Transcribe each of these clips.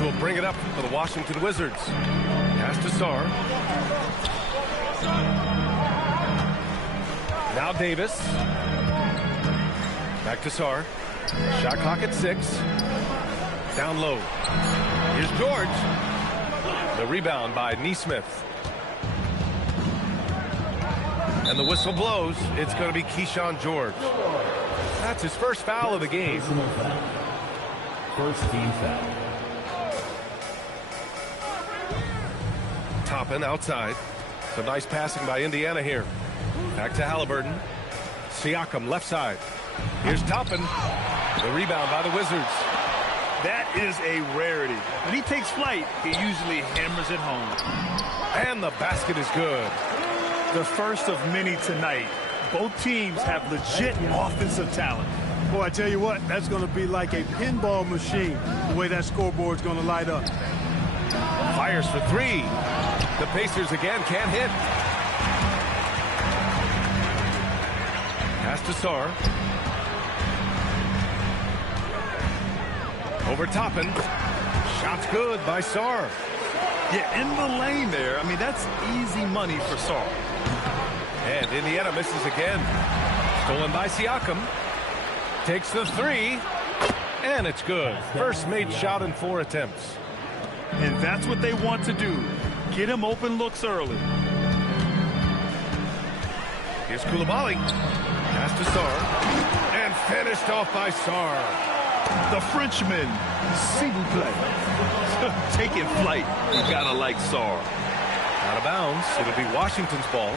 which will bring it up for the Washington Wizards. Pass to Sarr. Now Davis. Back to Sarr. Shot clock at 6. Down low. Here's George. The rebound by Nesmith. And the whistle blows. It's going to be Keyshawn George. That's his first foul of the game. First team foul. Toppin outside. Some nice passing by Indiana here. Back to Halliburton. Siakam left side. Here's Toppin. The rebound by the Wizards. That is a rarity. When he takes flight, he usually hammers it home. And the basket is good. The first of many tonight. Both teams have legit offensive talent. Boy, I tell you what, that's going to be like a pinball machine, the way that scoreboard's going to light up. Fires for 3. The Pacers again can't hit. Pass to Sarr. Over Toppin. Shot's good by Sarr. Yeah, in the lane there. I mean, that's easy money for Sarr. And Indiana misses again. Stolen by Siakam. Takes the 3. And it's good. First made shot in 4 attempts. And that's what they want to do. Get him open looks early. Here's Coulibaly. Pass to Sarr. And finished off by Sarr. The Frenchman, s'il vous plaît. Taking flight. You gotta like Sarr. Out of bounds. It'll be Washington's ball.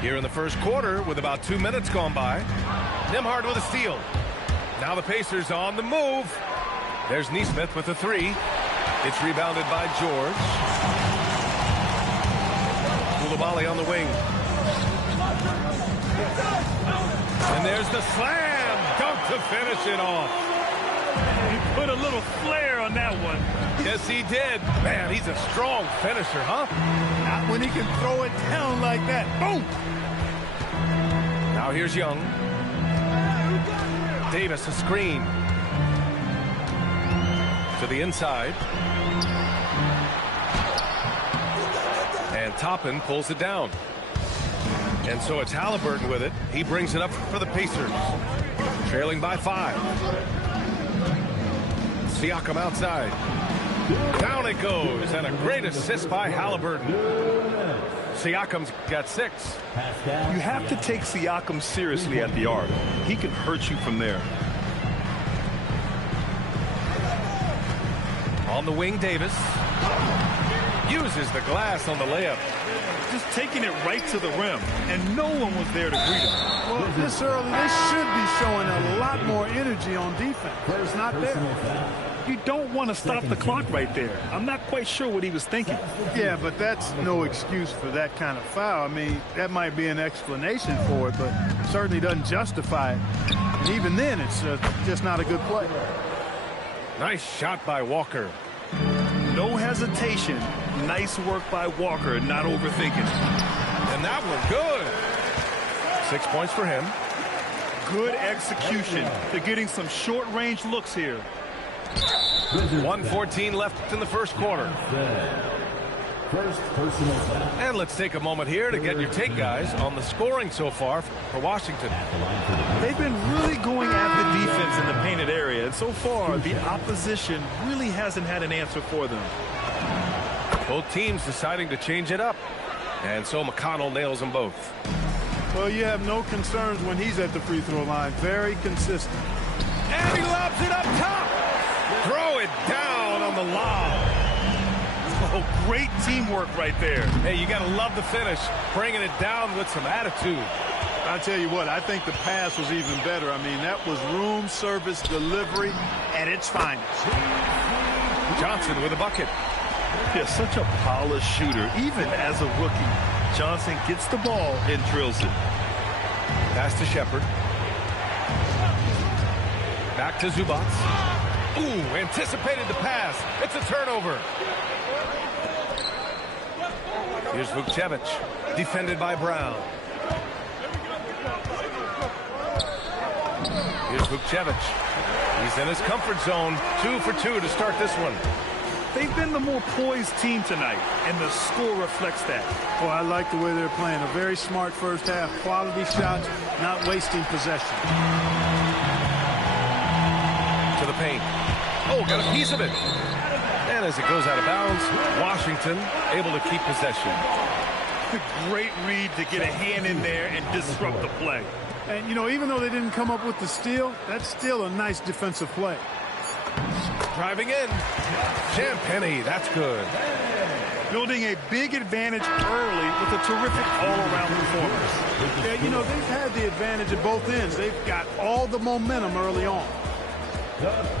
Here in the first quarter with about 2 minutes gone by. Nembhard with a steal. Now the Pacers on the move. There's Nesmith with a 3. It's rebounded by George. Coulibaly on the wing. And there's the slam dunk to finish it off. He put a little flair on that one. Yes, he did. Man, he's a strong finisher, huh? Not when he can throw it down like that. Boom! Now here's Young. Davis, a screen. To the inside. And Toppin pulls it down. And so it's Halliburton with it. He brings it up for the Pacers. Trailing by 5. Siakam outside. Down it goes. And a great assist by Halliburton. Siakam's got 6. You have to take Siakam seriously at the arc. He can hurt you from there. On the wing, Davis. Uses the glass on the layup. Just taking it right to the rim, and no one was there to greet him. Well, this early, they should be showing a lot more energy on defense. It's not there. You don't want to stop the clock right there. I'm not quite sure what he was thinking. Yeah, but that's no excuse for that kind of foul. I mean, that might be an explanation for it, but certainly doesn't justify it. And even then, it's just not a good play. Nice shot by Walker. No hesitation. Nice work by Walker, not overthinking it. And that one good. 6 points for him. Good execution. They're getting some short-range looks here. 1:14 left in the first quarter. First personal foul. And let's take a moment here to get your take, guys, on the scoring so far for Washington. They've been really going at the defense in the painted area, and so far, the opposition really hasn't had an answer for them. Both teams deciding to change it up. And so McConnell nails them both. Well, you have no concerns when he's at the free throw line. Very consistent. And he lobs it up top. Throw it down on the lob. Oh, great teamwork right there. Hey, you got to love the finish. Bringing it down with some attitude. I tell you what, I think the pass was even better. I mean, that was room service delivery at its finest. Johnson with a bucket. Yeah, such a polished shooter, even as a rookie. Johnson gets the ball and drills it. Pass to Shepherd. Back to Zubac. Ooh, anticipated the pass. It's a turnover. Here's Vukcevic, defended by Brown. Here's Vukcevic. He's in his comfort zone. 2 for 2 to start this one. They've been the more poised team tonight, and the score reflects that. Well, I like the way they're playing. A very smart first half. Quality shots, not wasting possession. To the paint. Oh, got a piece of it. And as it goes out of bounds, Washington able to keep possession. Great read to get a hand in there and disrupt the play. And, you know, even though they didn't come up with the steal, that's still a nice defensive play. Driving in. Champagnie, that's good. Building a big advantage early with a terrific all-around performance. Yeah, you know, they've had the advantage at both ends. They've got all the momentum early on.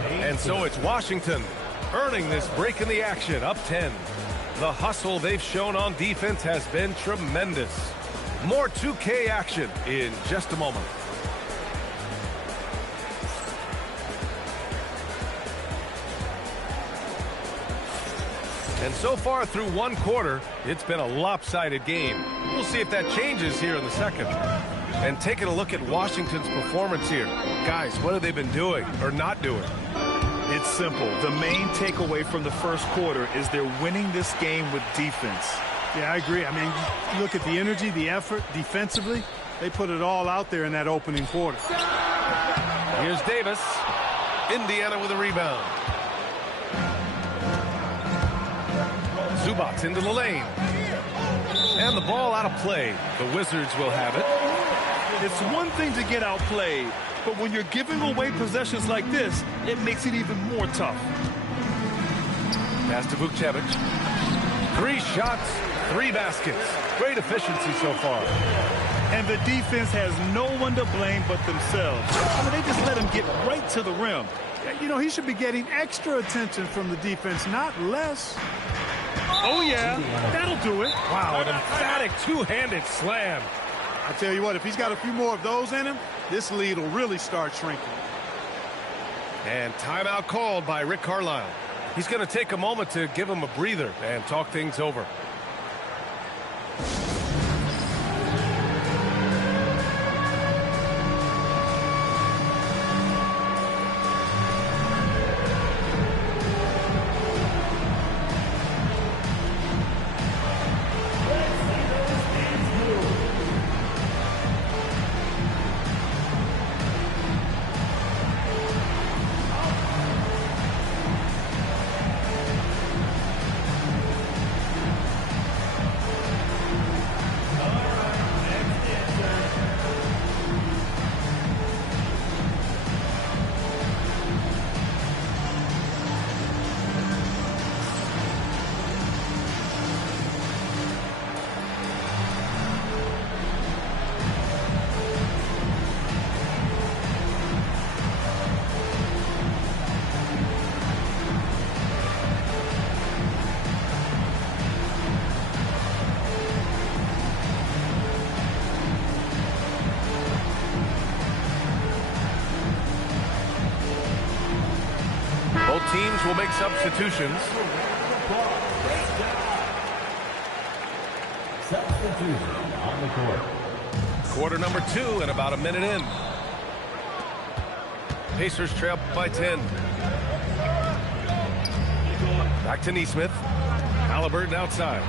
And so it's Washington earning this break in the action, up 10. The hustle they've shown on defense has been tremendous. More 2K action in just a moment. And so far through one quarter, it's been a lopsided game. We'll see if that changes here in the second. And taking a look at Washington's performance here. Guys, what have they been doing or not doing? It's simple. The main takeaway from the first quarter is they're winning this game with defense. Yeah, I agree. I mean, look at the energy, the effort defensively. They put it all out there in that opening quarter. Here's Davis. Indiana with a rebound. Zubac into the lane. And the ball out of play. The Wizards will have it. It's one thing to get outplayed, but when you're giving away possessions like this, it makes it even more tough. Pass to Vukcevic. 3 shots, 3 baskets. Great efficiency so far. And the defense has no one to blame but themselves. I mean, they just let him get right to the rim. You know, he should be getting extra attention from the defense, not less. Oh, yeah, that'll do it. Wow, an emphatic two-handed slam. I tell you what, if he's got a few more of those in him, this lead will really start shrinking. And timeout called by Rick Carlisle. He's going to take a moment to give him a breather and talk things over. Teams will make substitutions. Substitution on the court. Quarter number 2 and about a minute in. Pacers trail by 10. Back to Neesmith. Halliburton outside.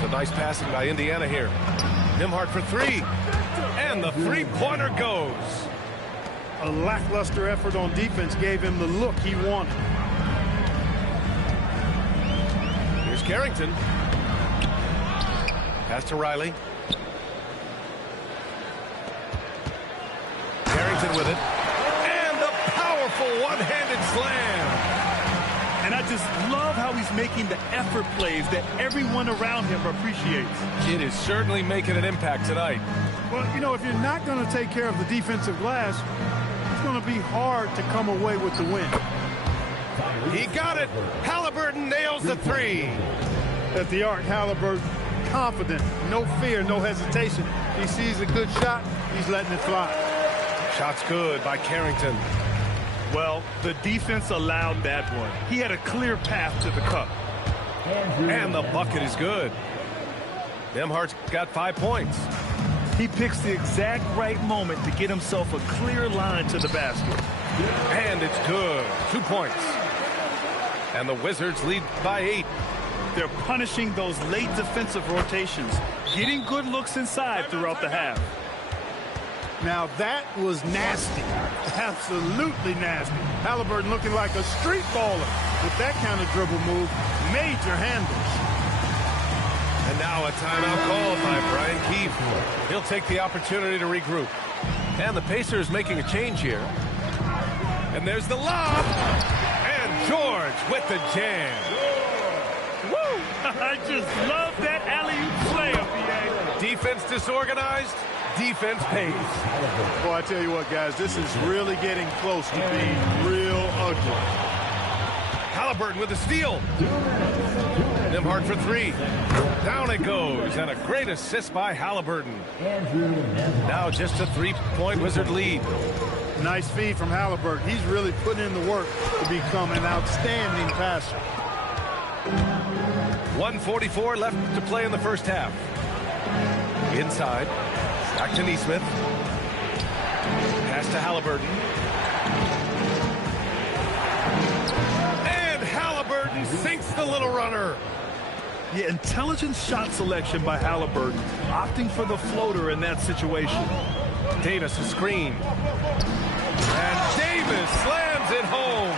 So nice passing by Indiana here. Nembhard for 3. And the three-pointer goes. A lackluster effort on defense gave him the look he wanted. Here's Carrington. Pass to Riley. Carrington with it. And the powerful one-handed slam. And I just love how he's making the effort plays that everyone around him appreciates. It is certainly making an impact tonight. Well, you know, if you're not going to take care of the defensive glass, it's going to be hard to come away with the win. He got it. Halliburton nails the 3. At the arc, Halliburton confident, no fear, no hesitation. He sees a good shot, he's letting it fly. Shot's good by Carrington. Well, the defense allowed that one. He had a clear path to the cup. And the bucket is good. Nembhard's got 5 points. He picks the exact right moment to get himself a clear line to the basket. And it's good. 2 points. And the Wizards lead by 8. They're punishing those late defensive rotations, getting good looks inside throughout the half. Now that was nasty. Absolutely nasty. Halliburton looking like a street baller with that kind of dribble move. Major handles. And now a timeout called by Brian Keefe. He'll take the opportunity to regroup. And the Pacers making a change here. And there's the lob. And George with the jam. Woo! I just love that alley-oop slam, BA. Defense disorganized. Defense pays. Boy, I tell you what, guys, this is really getting close to being real ugly. Halliburton with the steal. Nembhard for 3. Down it goes, and a great assist by Halliburton. Now just a 3-point Wizard lead. Nice feed from Halliburton. He's really putting in the work to become an outstanding passer. 1:44 left to play in the first half. Inside. Back to Nesmith. Pass to Halliburton. And Halliburton sinks the little runner. Yeah, intelligent shot selection by Halliburton, opting for the floater in that situation. Davis a screen. And Davis slams it home.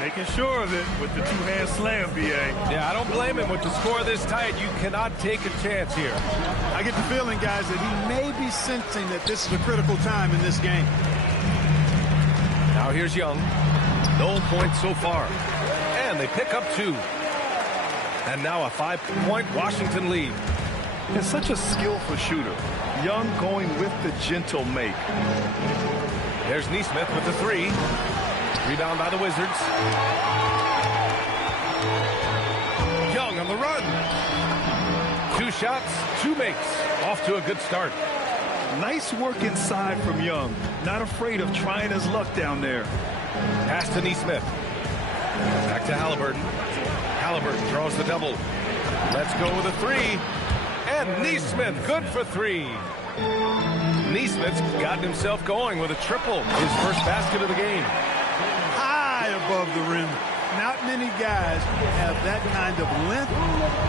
Making sure of it with the two-hand slam, BA. Yeah, I don't blame him with the score this tight. You cannot take a chance here. I get the feeling, guys, that he may be sensing that this is a critical time in this game. Now here's Young. No points so far. And they pick up 2. And now a 5-point Washington lead. He's such a skillful shooter. Young going with the gentle make. There's Nesmith with the 3. Rebound by the Wizards. Young on the run. 2 shots, 2 makes. Off to a good start. Nice work inside from Young. Not afraid of trying his luck down there. Pass to Nesmith. Back to Halliburton. Halliburton draws the double. Let's go with a 3. And Nesmith good for 3. Nesmith's gotten himself going with a triple. His first basket of the game. High above the rim. Not many guys have that kind of length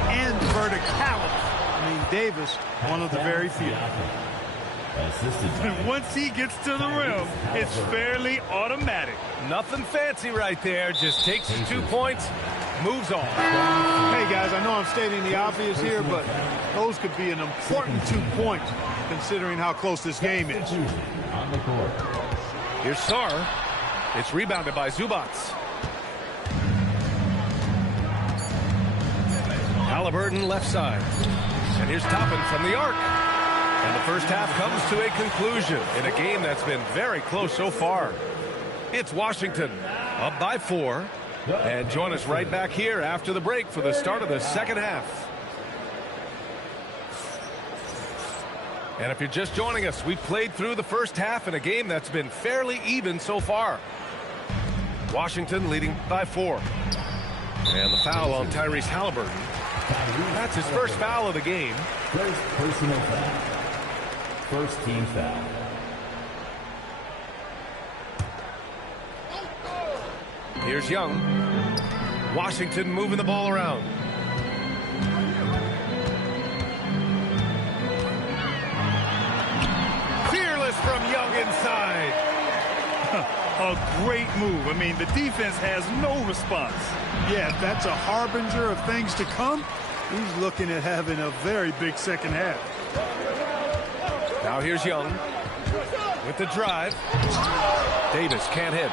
and verticality. I mean, Davis, one of the very few. And once he gets to the rim, it's fairly automatic. Nothing fancy right there. Just takes his 2 points, moves on. Hey, guys, I know I'm stating the obvious here, but those could be an important 2 points considering how close this game is. Here's Sarr. It's rebounded by Zubac. Halliburton left side. And here's Toppin from the arc. And the first half comes to a conclusion in a game that's been very close so far. It's Washington up by 4. And join us right back here after the break for the start of the second half. And if you're just joining us, we've played through the first half in a game that's been fairly even so far. Washington leading by 4. And the foul on Tyrese Halliburton. That's his first foul of the game. First personal foul. First team foul. Here's Young. Washington moving the ball around. Fearless from Young inside. A great move. I mean, the defense has no response. Yeah, if that's a harbinger of things to come, he's looking at having a very big second half. Now here's Young with the drive. Davis can't hit.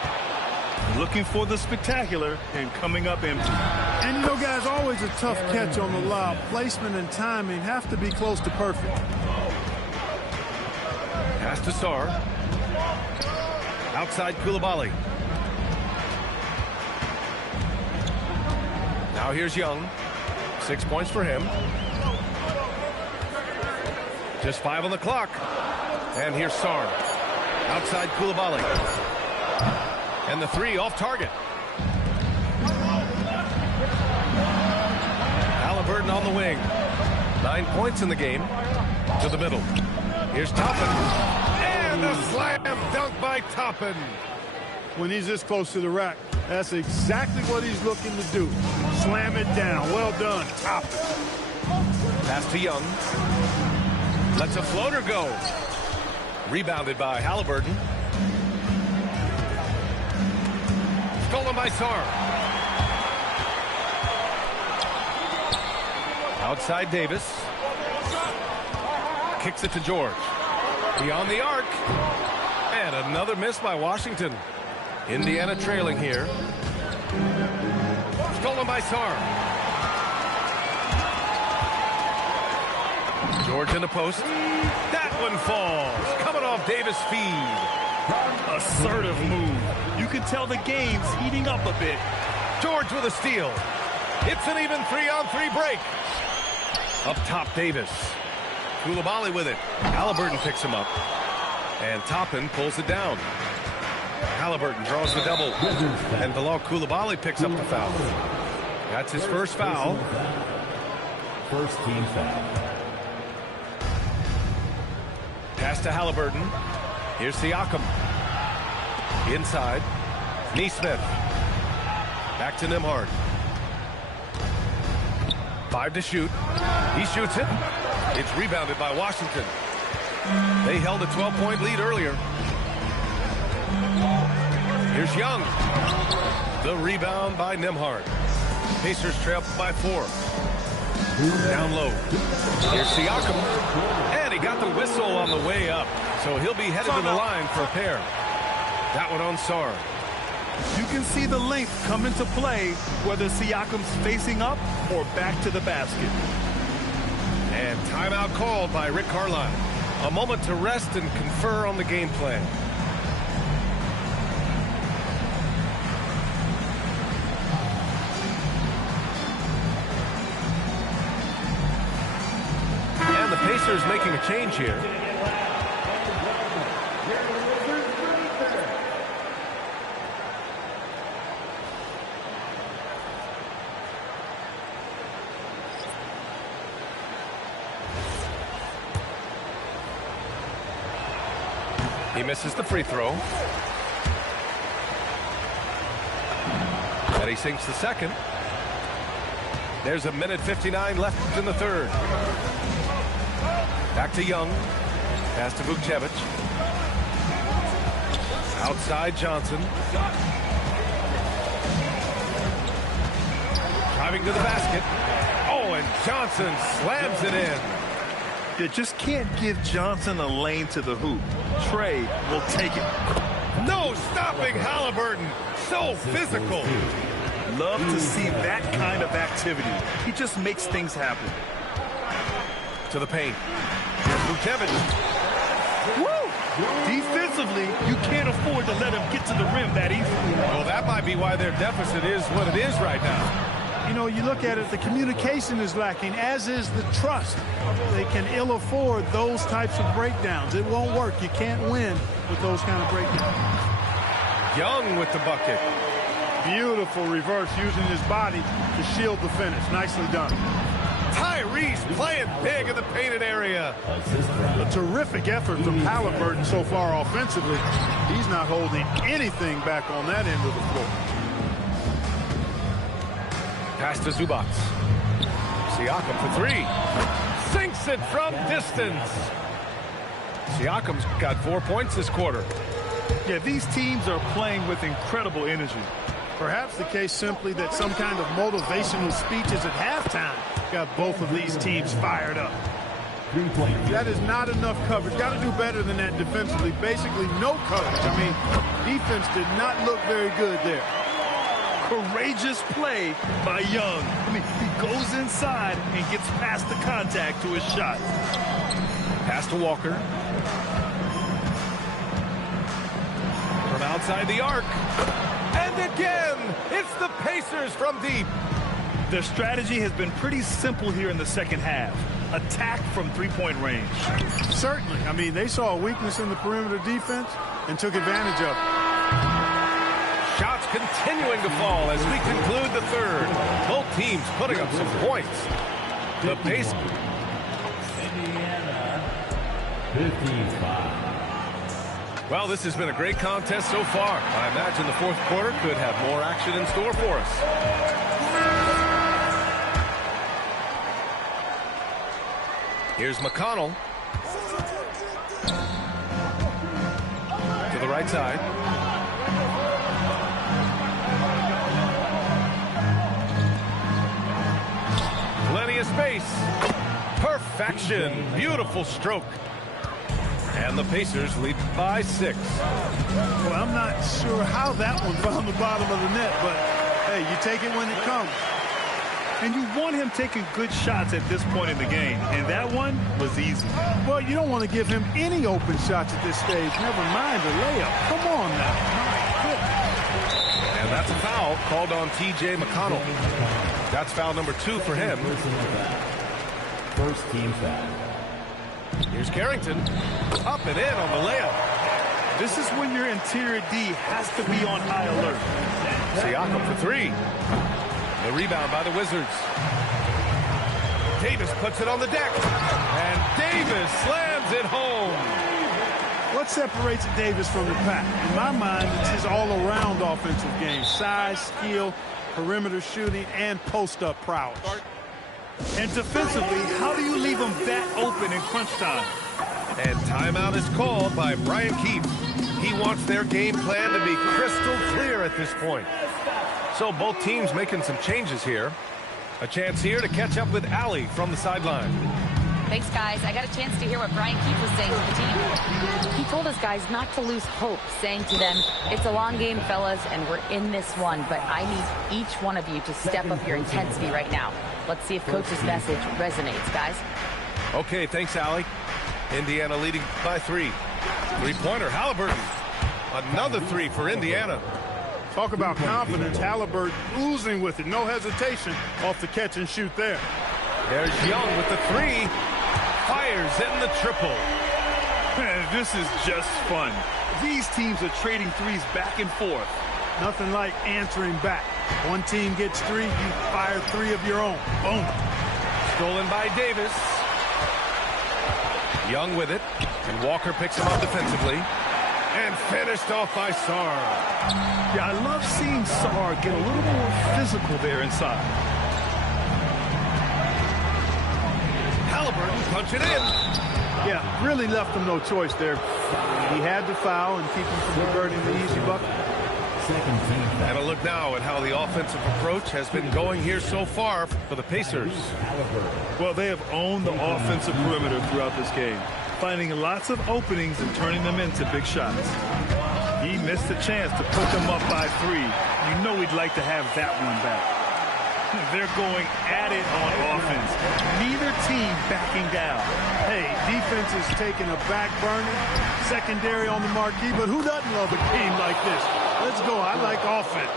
Looking for the spectacular and coming up empty. And, you know, guys, always a tough catch on the lob. Placement and timing have to be close to perfect. Pass to Sarr. Outside Coulibaly. Now here's Young. 6 points for him. Just 5 on the clock. And here's Sarr. Outside Coulibaly. And the 3 off target. Halliburton on the wing. 9 points in the game. To the middle. Here's Toppin. And a slam dunk by Toppin. When he's this close to the rack, that's exactly what he's looking to do. Slam it down. Well done, Toppin. Pass to Young. Lets a floater go. Rebounded by Halliburton. Stolen by Sarr. Outside Davis. Kicks it to George. Beyond the arc. And another miss by Washington. Indiana trailing here. Stolen by Sarr. George in the post. That one falls. Coming off Davis' feed. Assertive move. You can tell the game's heating up a bit. George with a steal. It's an even 3-on-3 break. Up top, Davis. Coulibaly with it. Halliburton picks him up. And Toppin pulls it down. Halliburton draws the double. And Bilal Coulibaly picks up the foul. That's his first foul. First team foul. Pass to Halliburton. Here's Siakam. Inside. Neesmith. Back to Nembhard. 5 to shoot. He shoots it. It's rebounded by Washington. They held a 12-point lead earlier. Here's Young. The rebound by Nembhard. Pacers trail by 4. Down low. Here's Siakam. And he got the whistle on the way up. So he'll be headed to the line for a pair. That one on Sarr. You can see the length come into play, whether Siakam's facing up or back to the basket. And timeout called by Rick Carlisle. A moment to rest and confer on the game plan. And the Pacers making a change here. He misses the free throw. And he sinks the second. There's a minute 59 left in the third. Back to Young. Pass to Vukcevic. Outside Johnson. Driving to the basket. Oh, and Johnson slams it in. You just can't give Johnson a lane to the hoop. Trey will take it. No stopping Halliburton. So physical. Love to see that kind of activity. He just makes things happen. To the paint. Here's Vukcevic. Woo! Defensively, you can't afford to let him get to the rim that easily. Well, that might be why their deficit is what it is right now. You know, you look at it, the communication is lacking, as is the trust. They can ill afford those types of breakdowns. It won't work. You can't win with those kind of breakdowns. Young with the bucket. Beautiful reverse using his body to shield the finish. Nicely done. Tyrese playing big in the painted area. A terrific effort from Halliburton so far offensively. He's not holding anything back on that end of the floor. Pass to Zubac. Siakam for 3. Sinks it from distance. Siakam's got 4 points this quarter. Yeah, these teams are playing with incredible energy. Perhaps the case simply that some kind of motivational speeches at halftime got both of these teams fired up. That is not enough coverage. Got to do better than that defensively. Basically no coverage. I mean, defense did not look very good there. Courageous play by Young. I mean, he goes inside and gets past the contact to his shot. Pass to Walker. From outside the arc. And again, it's the Pacers from deep. Their strategy has been pretty simple here in the second half. Attack from three-point range. Certainly. I mean, they saw a weakness in the perimeter defense and took advantage of it. Shots continuing to fall as we conclude the third. Both teams putting up some points. The pace. Indiana 55. Well, this has been a great contest so far. I imagine the fourth quarter could have more action in store for us. Here's McConnell. To the right side. Plenty of space. Perfection. Beautiful stroke. And the Pacers lead by 6. Well, I'm not sure how that one found the bottom of the net, but hey, you take it when it comes. And you want him taking good shots at this point in the game, and that one was easy. Well, you don't want to give him any open shots at this stage. Never mind a layup. Come on now. My goodness. And that's a foul called on T.J. McConnell. That's foul number 2 for him. First team foul. Here's Carrington. Up and in on the layup. This is when your interior D has to be on high alert. Siakam for 3. The rebound by the Wizards. Davis puts it on the deck. And Davis slams it home. What separates Davis from the pack? In my mind, it's his all-around offensive game. Size, skill, perimeter shooting, and post-up prowess. And defensively, how do you leave him that open in crunch time? And timeout is called by Brian Keefe. He wants their game plan to be crystal clear at this point. So both teams making some changes here. A chance here to catch up with Allie from the sideline. Thanks, guys. I got a chance to hear what Brian Keefe was saying to the team. He told his guys not to lose hope, saying to them, it's a long game, fellas, and we're in this one, but I need each one of you to step up your intensity right now. Let's see if Coach's message resonates, guys. Okay, thanks, Allie. Indiana leading by 3. Three-pointer, Halliburton. Another 3 for Indiana. Talk about confidence. Halliburton oozing with it. No hesitation off the catch and shoot there. There's Young with the 3. Fires in the triple. Man, this is just fun. These teams are trading threes back and forth. Nothing like answering back. One team gets 3, you fire 3 of your own. Boom. Stolen by Davis. Young with it. And Walker picks him up defensively. And finished off by Sarr. Yeah, I love seeing Sarr get a little more physical there inside. Halliburton punch it in. Yeah, really left him no choice there. He had to foul and keep him from converting the easy bucket. Second team foul. And a look now at how the offensive approach has been going here so far for the Pacers. Well, they have owned the offensive perimeter throughout this game, finding lots of openings and turning them into big shots. He missed a chance to put them up by 3. You know he'd like to have that one back. They're going at it on offense. Neither team backing down. Hey, defense is taking a back burner, secondary on the marquee, but who doesn't love a game like this? Let's go. I like offense.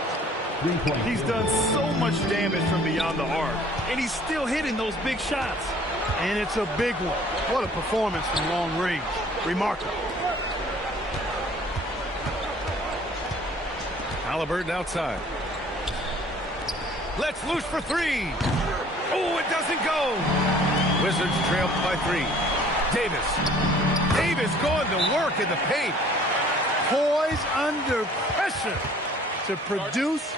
He's done so much damage from beyond the arc, and he's still hitting those big shots. And it's a big one. What a performance from long range. Remarkable. Halliburton outside. Let's loose for 3. Oh, it doesn't go. Wizards trail by 3. Davis going to work in the paint. Poise under pressure to produce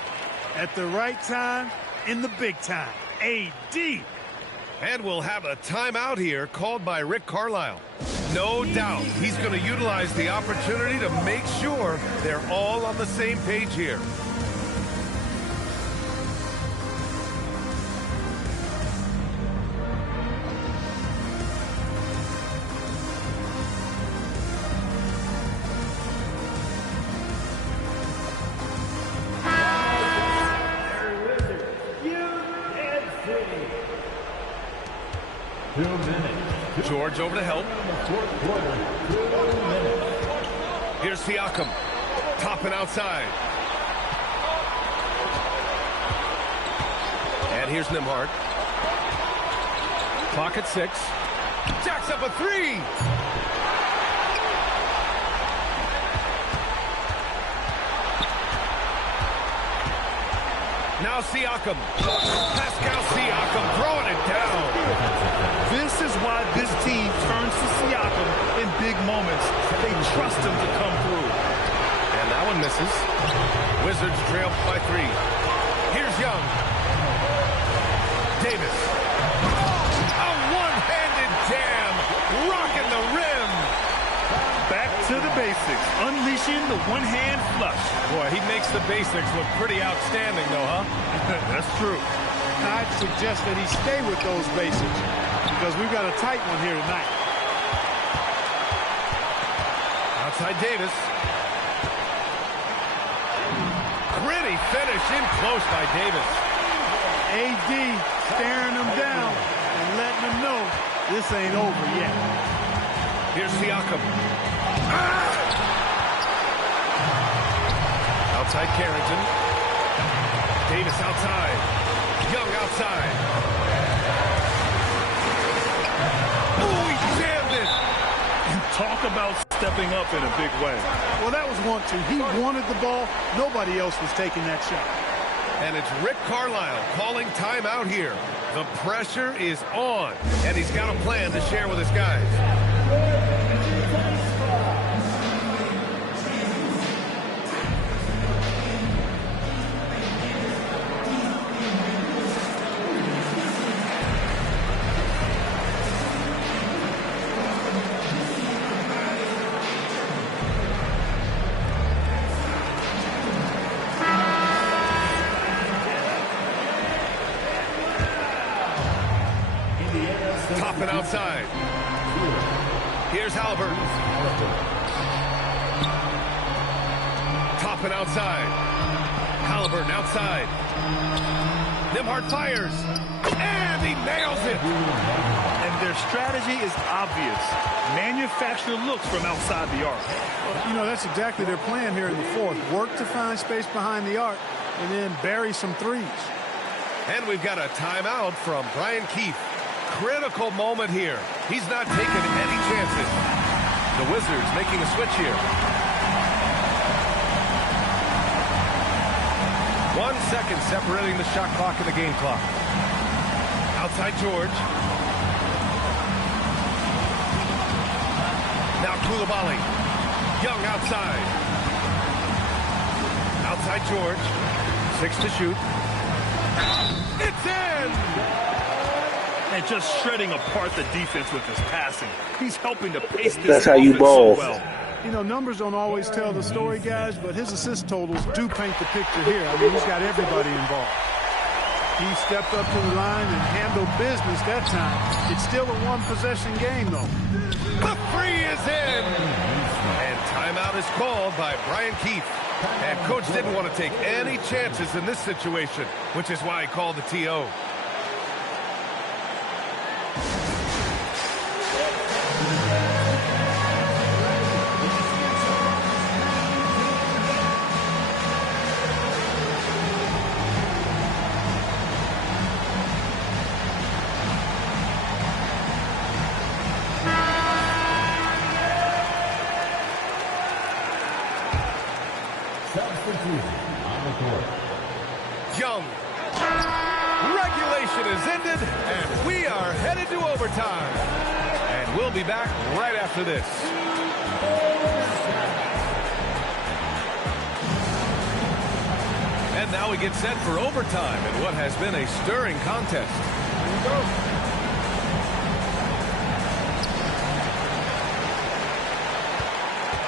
at the right time in the big time. AD. And we'll have a timeout here called by Rick Carlisle. No doubt he's going to utilize the opportunity to make sure they're all on the same page here. George over to help. Here's Siakam. Topping outside. And here's Nembhard. Clock at 6. Jacks up a 3. Now Siakam. Pascal Siakam throwing it down. This is why this team turns to Siakam in big moments, they trust him to come through. And that one misses. Wizards trail by 3. Here's Young. Davis. A one-handed jam. Rocking the rim. Back to the basics. Unleashing the one-hand flush. Boy, he makes the basics look pretty outstanding, though, huh? That's true. I'd suggest that he stay with those basics because we've got a tight one here tonight. Outside Davis. Gritty finish in close by Davis. AD staring him down and letting him know this ain't over yet. Here's Siakam. Outside Carrington. Davis outside. Young outside. Oh, he jammed it. And talk about stepping up in a big way. Well, that was 1-2. He wanted the ball. Nobody else was taking that shot. And it's Rick Carlisle calling timeout here. The pressure is on, and he's got a plan to share with his guys. Toppin outside. Here's Halliburton. Toppin outside. Halliburton outside. Nembhard fires. And he nails it. And their strategy is obvious. Manufacture looks from outside the arc. You know, that's exactly their plan here in the fourth. Work to find space behind the arc and then bury some threes. And we've got a timeout from Brian Keefe. Critical moment here. He's not taking any chances. The Wizards making a switch here. 1 second separating the shot clock and the game clock. Outside George. Now Coulibaly. Young outside. Outside George. 6 to shoot. It's in! And just shredding apart the defense with his passing. He's helping to pace this That's how you offense bowl. so well. You know, numbers don't always tell the story, guys, but his assist totals do paint the picture here. I mean, he's got everybody involved. He stepped up to the line and handled business that time. It's still a one-possession game, though. The 3 is in! And timeout is called by Brian Keefe. And Coach didn't want to take any chances in this situation, which is why he called the TO. Young. Regulation is ended, and we are headed to overtime. And we'll be back right after this. And now we get set for overtime in what has been a stirring contest. Here we go.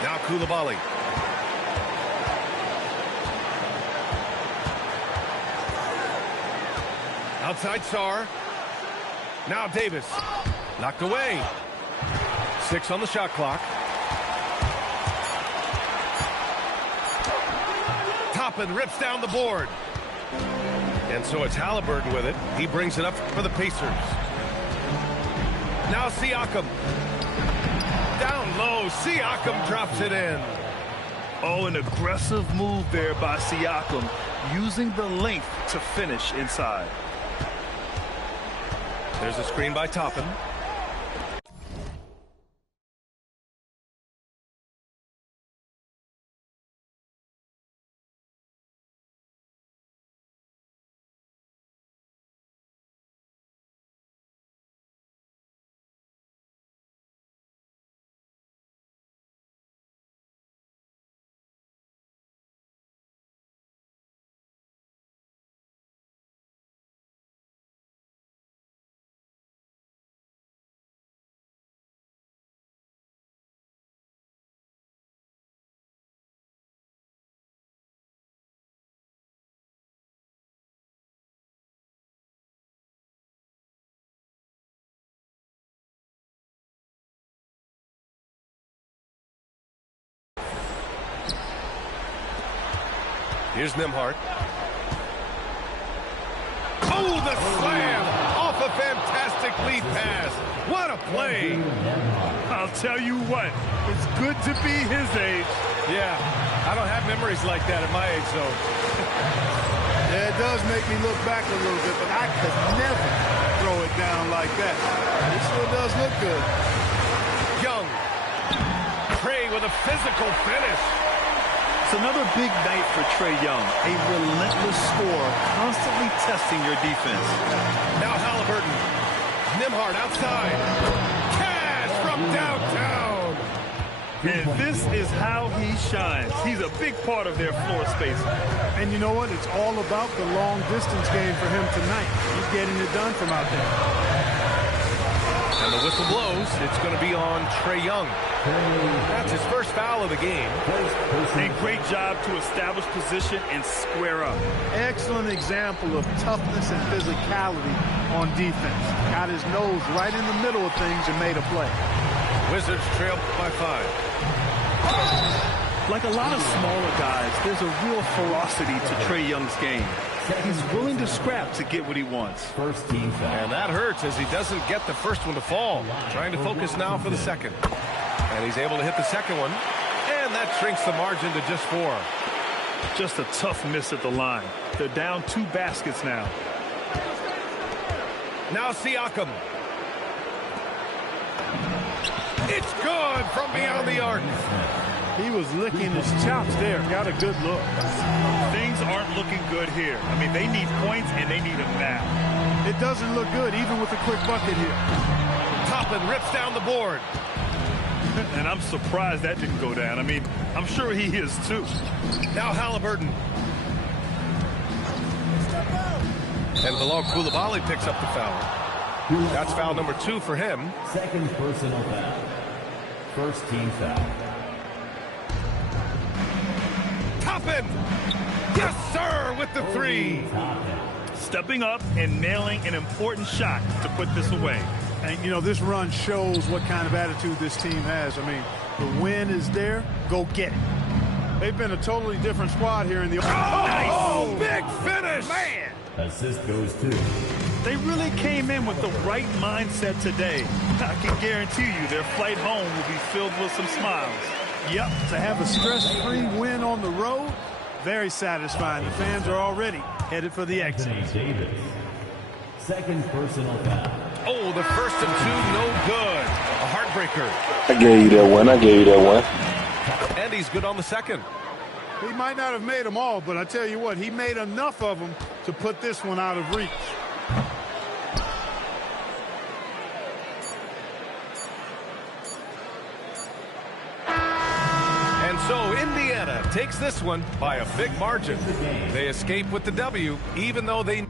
Now Coulibaly. Outside Sarr. Now Davis. Knocked away. 6 on the shot clock. Toppin rips down the board. And so it's Halliburton with it. He brings it up for the Pacers. Now Siakam. Down low. Siakam drops it in. Oh, an aggressive move there by Siakam, using the length to finish inside. There's a screen by Toppin. Here's Nembhard. Oh, the slam off a fantastic lead pass. What a play. I'll tell you what, it's good to be his age. Yeah, I don't have memories like that at my age, though. Yeah, it does make me look back a little bit, but I could never throw it down like that. It sure does look good. Young. Trae with a physical finish. It's another big night for Trae Young. A relentless scorer, constantly testing your defense. Now Halliburton. Nembhard outside. Cash from downtown. And this is how he shines. He's a big part of their floor space. And you know what? It's all about the long distance game for him tonight. He's getting it done from out there. And the whistle blows. It's going to be on Trae Young. That's his first foul of the game. A great job to establish position and square up. Excellent example of toughness and physicality on defense. Got his nose right in the middle of things and made a play. Wizards trail by 5. Like a lot of smaller guys, there's a real ferocity to Trae Young's game. He's willing to scrap to get what he wants. First team foul. And that hurts as he doesn't get the first one to fall. Trying to focus now for the second. And he's able to hit the second one. And that shrinks the margin to just 4. Just a tough miss at the line. They're down 2 baskets now. Now Siakam. It's good from beyond the arc. He was licking his chops there. Got a good look. Things aren't looking good here. I mean, they need points, and they need them now. It doesn't look good, even with a quick bucket here. Toppin rips down the board. And I'm surprised that didn't go down. I mean, I'm sure he is, too. Now Halliburton. And Bilal Coulibaly picks up the foul. That's foul number 2 for him. Second personal foul. First team foul. Toppin! Yes, sir, with the 3. Stepping up and nailing an important shot to put this away. And, you know, this run shows what kind of attitude this team has. I mean, the win is there. Go get it. They've been a totally different squad here in the... Oh, big finish! Man! Assist goes to. They really came in with the right mindset today. I can guarantee you their flight home will be filled with some smiles. Yep, to have a stress-free win on the road, very satisfying. The fans are already headed for the exit. Anthony Davis. Second personal foul. Oh, the first of 2, no good. A heartbreaker. I gave you that one. And he's good on the second. He might not have made them all, but I tell you what, he made enough of them to put this one out of reach. And so Indiana takes this one by a big margin. They escape with the W, even though they...